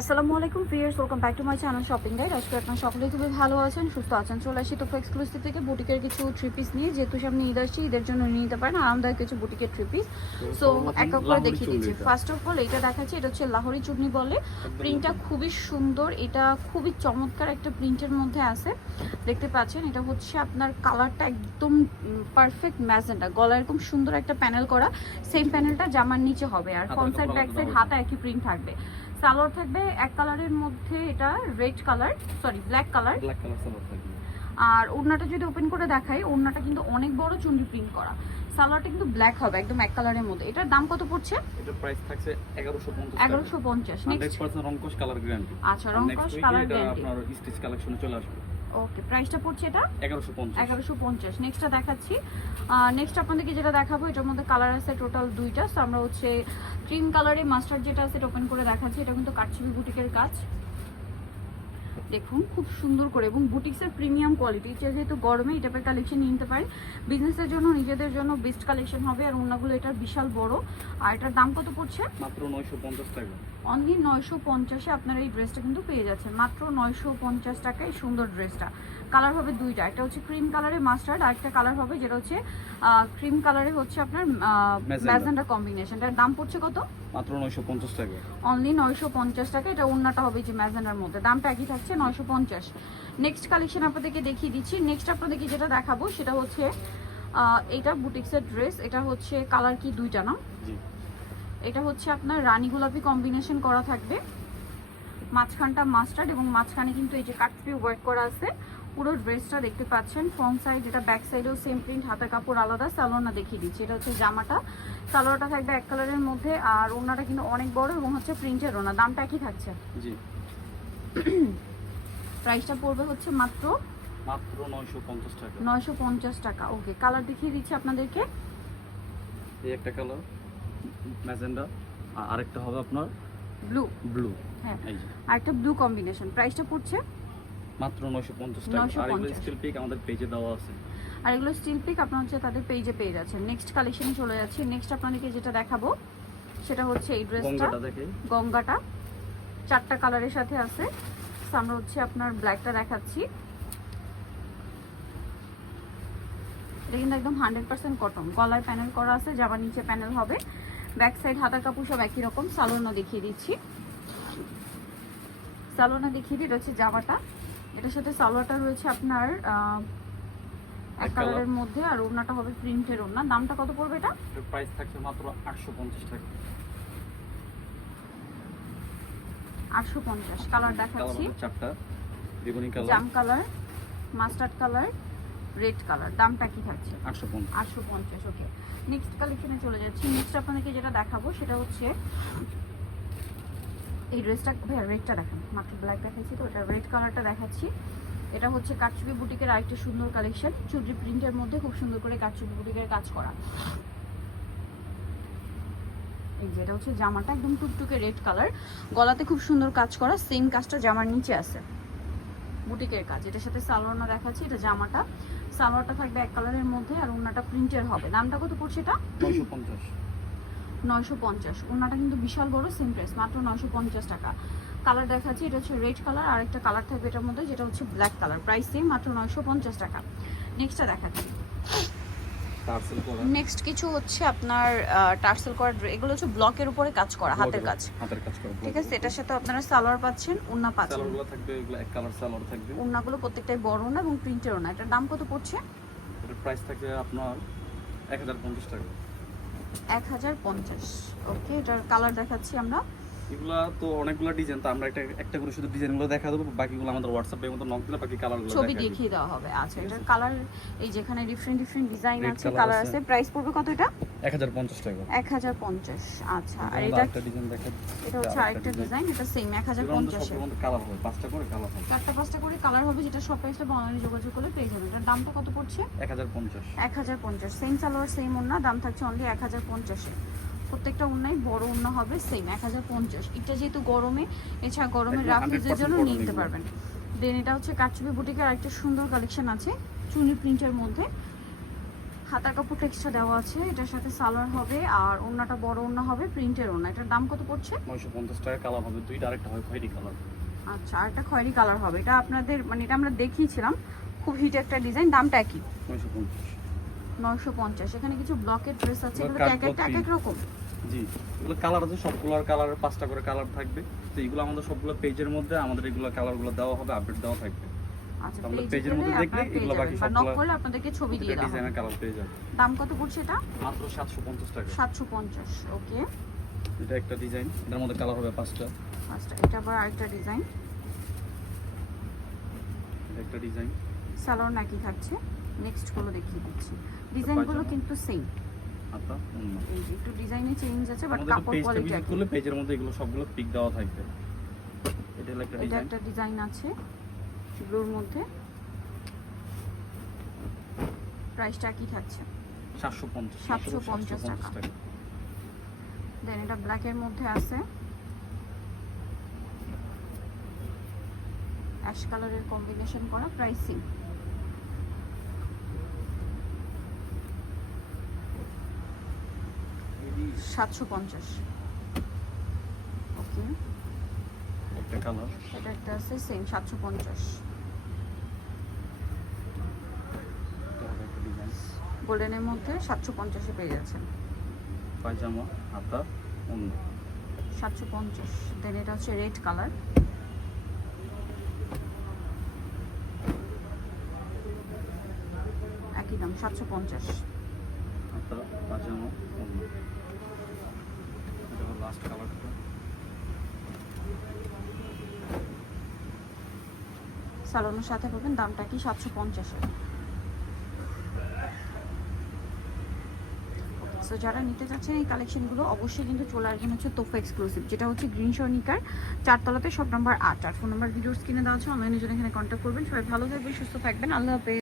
আসসালামু আলাইকুম viewers, welcome back to my channel shopping guide. আজকে আপনারা সকলেই খুবই ভালো আছেন, সুস্থ আছেন। চলে আসি তো এক্সক্লুসিভ থেকে বুটিকের কিছু থ্রি পিস নিয়ে, যেহেতু সামনে ঈদ আসছে, ঈদের জন্য নিয়ে নিতে পারেন আরামদায়ক কিছু বুটিকের থ্রি পিস। সো এক এক করে দেখিয়ে দিচ্ছি। ফার্স্ট অফ অল এটা দেখাচ্ছি, এটা হচ্ছে লাহোরি চুন্নি বলে। প্রিন্টটা খুবই সুন্দর, এটা খুবই চমৎকার একটা প্রিন্টের মধ্যে আছে, দেখতে পাচ্ছেন। এটা হচ্ছে আপনার কালারটা একদম পারফেক্ট ম্যাজেন্টা, গলা এরকম সুন্দর একটা প্যানেল করা, সেম প্যানেলটা জামার নিচে হবে। আর ফ্রন্ট সাইড ব্যাক সাইড হাতা একই প্রিন্ট থাকবে। সালোয়ার থাকবে এক কালারের মধ্যে, এটা red colour, sorry black colour salwar থাকবে। আর ওড়নাটা যদি ওপেন করে দেখাই, ওড়নাটা কিন্তু অনেক বড় চুন্ডি প্রিন্ট করা। সালোয়ারটা কিন্তু ব্ল্যাক হবে একদম এক কালারের মধ্যে। এটার দাম কত পড়ছে? এটা প্রাইস থাকছে 1150 1150। নেক্সট 100% রংকশ কালার গ্যারান্টি। আচ্ছা, রংকশ কালার গ্যারান্টি। আপনার স্টিচ কালেকশনে চলে আসবে। ওকে, প্রাইসটা পড়ছে এটা 1150। নেক্সটটা দেখাচ্ছি। নেক্সট আপনাদেরকে যেটা দেখাবো, এটার মধ্যে কালার আছে টোটাল দুইটা। সো আমরা হচ্ছে ক্রিম কালারে মাস্টার্ড যেটা আছে এটা ওপেন করে দেখাচ্ছি। এটা কিন্তু কাটছবি বুটিকের কাজ, দেখুন খুব সুন্দর করে, এবং বুটিক্সের প্রিমিয়াম কোয়ালিটি। যেহেতু গরমে এই টাইপের কালেকশন নিয়ে নিতে পারেন, বিজনেসের জন্য নিজেদের জন্য বেস্ট কালেকশন হবে। আর ওনাগুলো এটার বিশাল বড়। আর এটার দাম কত পড়ছে? মাত্র 950 টাকা। অনলি 950-এ আপনারা এই ড্রেসটা কিন্তু পেয়ে যাচ্ছেন, মাত্র 950 টাকায় সুন্দর ড্রেসটা। কালার হবে দুইটা, একটা হচ্ছে ক্রিম কালারে মাস্টার্ড, আর একটা কালার হবে যেটা হচ্ছে ক্রিম কালারে হচ্ছে আপনার ম্যাজেন্ডা কম্বিনেশনটার দাম পড়ছে কত? মাত্র 950 টাকা। অনলি 950 টাকা। এটা ওড়নাটা হবে যে ম্যাজেন্ডার মধ্যে, দামটা একই থাকছে 950। নেক্সট কালেকশন আপনাদেরকে দেখিয়ে দিচ্ছি। নেক্সট আপনাদেরকে যেটা দেখাবো সেটা হচ্ছে এটা বুটিক্সের ড্রেস। এটা হচ্ছে কালার কি দুইটা না? জি। এটা হচ্ছে আপনার রানী গোলাপি কম্বিনেশন করা থাকবে, মাঝখানটা মাস্টার্ড, এবং মাঝখানে কিন্তু এই যে কাটফি ওয়ার্ক করা আছে। পুরো ড্রেসটা দেখতে পাচ্ছেন, ফ্রন্ট সাইড এটা ব্যাক সাইডেও সেম প্রিন্ট, হাতা কাপড় আলাদা। সালোয়ারটা দেখিয়ে দিচ্ছি, এটা হচ্ছে জামাটা। সালোয়ারটা থাকবে এক কালারের মধ্যে, আর ওড়নাটা কিন্তু অনেক বড় এবং হচ্ছে প্রিন্টের ওড়না। দামটা একই থাকছে। জি। প্রাইসটা পড়বে হচ্ছে মাত্র 950 টাকা। 950 টাকা। ওকে, কালার দেখিয়ে দিচ্ছি আপনাদেরকে। এই একটা কালার ম্যাজেন্ডা, আর আরেকটা হবে আপনার ব্লু। হ্যাঁ, এই যে আরেকটা ব্লু কম্বিনেশন। প্রাইসটা পড়ছে মাত্র 950 টাকা। আর এগুলো স্টিল পিক আমাদের পেজে দেওয়া আছে। আর এগুলো স্টিল পিক আপনার হচ্ছে তাদের পেজে পেয়ে যাচ্ছেন। নেক্সট কালেকশনে চলে যাচ্ছি। নেক্সট আপনাদেরকে যেটা দেখাবো সেটা হচ্ছে এই ড্রেসটা, গঙ্গাটা চারটা কালারের সাথে আছে। আমরা হচ্ছে আপনার ব্ল্যাকটা দেখাচ্ছি। এটা কিন্তু একদম 100% কটন, গলায় প্যানেল করা আছে, জামার নিচে প্যানেল হবে। ব্যাক সাইড হাতা কাপড় সব একই রকম। সালোয়ারটা দেখিয়ে দিচ্ছি, সালোয়ারটা দেখিয়ে দিই। এটা হচ্ছে জামাটা, এটার সাথে সালোয়ারটা রয়েছে আপনার এক কালারের মধ্যে, আর ওড়নাটা হবে প্রিন্টের ওড়না। দামটা কত পড়বে এটা? এর প্রাইস থাকছে মাত্র 850 টাকা। 850। কালার দেখাচ্ছি, চারটা বেগুনি কালার, জাম colour, mustard colour, red colour. দামটা কি থাকছে? 850। ওকে, নেক্সট কালেকশনে চলে যাচ্ছি। নেক্সট আপনাদেরকে যেটা দেখাবো সেটা হচ্ছে এই ড্রেসটা। ভাইয়া রেডটা দেখান, মাত্র ব্ল্যাক দেখাচ্ছি তো, এটা রেড কালারটা দেখাচ্ছি। এটা হচ্ছে কাটছবি বুটিকের আরেকটা সুন্দর কালেকশন, চুড়ি প্রিন্টের মধ্যে খুব সুন্দর করে কাটছবি বুটিকের কাজ করা। এই যে এটা হচ্ছে জামাটা, একদম টুকটুকে রেড কালার, গলাতে খুব সুন্দর কাজ করা, সেম কাজটা জামার নিচে আছে, বুটিকের কাজ। এটার সাথে সালোয়ারটা দেখাচ্ছি, এটা জামাটা। সালোয়ারটা থাকবে এক কালারের মধ্যে, আর ওড়নাটা প্রিন্টের হবে। দামটা কত পড়ছে এটা? 950। ওড়নাটা কিন্তু বিশাল বড়, সেম প্রাইস, মাত্র 950 টাকা। কালার দেখাচ্ছি, এটা হচ্ছে রেড কালার, আর একটা কালার থাকবে এটার মধ্যে যেটা হচ্ছে ব্ল্যাক কালার। প্রাইস সেম, মাত্র 950 টাকা। নেক্সটটা দেখাচ্ছি। নেক্সট কিছু হচ্ছে আপনার টার্সেল করা, এগুলো হচ্ছে ব্লকের উপরে কাজ করা, হাতের কাজ, ঠিক আছে। এটার সাথে আপনারা সালোয়ার পাচ্ছেন, ওড়না পাচ্ছেন। সালোয়ারগুলো থাকবে, এগুলো এক কালার সালোয়ার থাকবে। ওড়নাগুলো প্রত্যেকটাই বড় ওড়না এবং প্রিন্টের ওড়না। এটার দাম কত পড়ছে? এটার প্রাইস থাকবে আপনার 1050 টাকা। 1050। ওকে, এটার কালার দেখাচ্ছি আমরা। এগুলা তো অনেকগুলো ডিজাইন, তো আমরা একটা করে শুধু ডিজাইনগুলো দেখা দেবো, বাকিগুলো আমাদের হোয়াটসঅ্যাপে মতো নক দিলে বাকি কালারগুলো ছবি দেখিয়ে দেওয়া হবে। আচ্ছা, এটার কালার এই যেখানে ডিফারেন্ট ডিজাইন আছে, কালার আছে। প্রাইস পড়বে কত এটা? 1050 টাকা। 1050। আচ্ছা, আর এটা একটা ডিজাইন দেখেন, এটা হচ্ছে আরেকটা ডিজাইন, এটা সেম 1050 এ। কালার হবে 5টা করে কালার হবে, 4টা 5টা করে কালার হবে, যেটা সব প্রাইসটা অনলাইনে যোগাযোগ করলে পেয়ে যাবেন। এটার দামটা কত পড়ছে? 1050। 1050। সেম সালোয়ার সেম ওড়না, দাম থাকছে অনলি 1050 এ। প্রত্যেকটা ওড়নাই বড় ওড়না হবে, সেম 1050। এটা যেহেতু গরমে, এছাড়া গরমের রাফিজের জন্য নিয়ে নিতে পারবেন। দেন এটা হচ্ছে কাটছবি বুটিকের আরেকটা সুন্দর কালেকশন আছে, চুনি প্রিন্টের মধ্যে। হাতার কাপড় এক্সট্রা দেওয়া আছে, এটার সাথে সালোয়ার হবে আর ওড়নাটা বড় ওড়না হবে, প্রিন্টের ওড়না। এটার দাম কত পড়ছে? 950 টাকা। কালার হবে দুইটা, আরেকটা হয় খয়েরি কালার। আচ্ছা, আর একটা খয়েরি কালার হবে। এটা আপনাদের মানে এটা আমরা দেখিয়েছিলাম, খুব হিট একটা ডিজাইন। দামটা কি? 950। 950। এখানে কিছু ব্লকের ড্রেস আছে, এগুলো এক একটা এক এক রকম। জি, এগুলো কালার আছে, সবগুলোর কালারের 5টা করে কালার থাকবে। তো এগুলো আমাদের সবগুলো পেজের মধ্যে আমাদের এগুলো কালারগুলো দেওয়া হবে, আপডেট দেওয়া থাকবে। আচ্ছা, আমরা পেজের পেজের মধ্যে দেখলে এগুলো বাকি নক সবগুলো করলে আপনাদেরকে ছবি দিয়ে দেওয়া হবে। ডিজাইনের কালার পেয়ে যাবে। দাম কত পড়ছে এটা? মাত্র 750 টাকা। 750। ওকে, এটা একটা ডিজাইন, এটার মধ্যে কালার হবে 5টা। আচ্ছা, এটা আবার আরেকটা ডিজাইন। এটা একটা ডিজাইন। সালোয়ার নাকি থাকছে। নেক্সট গুলো দেখিয়ে দিচ্ছি। ডিজাইনগুলো কিন্তু সেম। আচ্ছা, এই যে একটু ডিজাইনে চেঞ্জ আছে, বাট আমাদের কাপড় পেজটা কোয়ালিটি ভিজিট একই। করলে পেজের মধ্যে এগুলো সবগুলো পিক দেওয়া থাকবে। এটা হলো একটা এটা ডিজাইন। একটা ডিজাইন আছে ব্লুর মধ্যে। প্রাইসটা কি থাকছে? 750। 750 টাকা। দেন এটা ব্ল্যাকের মধ্যে আছে, অ্যাশ কালারের কম্বিনেশন করা, প্রাইসিং 750। ওকে, একটা কালার। এটা একটা আছে সেম 750। এটা হবে একটা ডিজাইন। গোল্ডেনের মধ্যে 750-এ পেয়ে যাচ্ছেন। পায়জামা, হাতা, ওড়না। 750। দেন এটা হচ্ছে রেড কালার, একই দাম 750। হাতা, পায়জামা, ওড়না। এটা হলো লাস্ট কালারটা। সালোয়ারের সাথে পাবেন। দামটা কি? 750-এর। সো যারা নিতে চাচ্ছেন এই কালেকশনগুলো অবশ্যই কিন্তু চলে আসবেন হচ্ছে তোফা এক্সক্লুসিভ, যেটা হচ্ছে গ্রিন সনিকার 4 তলাতে, শপ নাম্বার 8। আর ফোন নাম্বার ভিডিওর স্ক্রিনে দেওয়া আছে, অনলাইনের জন্য এখানে কন্ট্যাক্ট করবেন। সবাই ভালো থাকবেন, সুস্থ থাকবেন, আল্লাহ হাফেজ।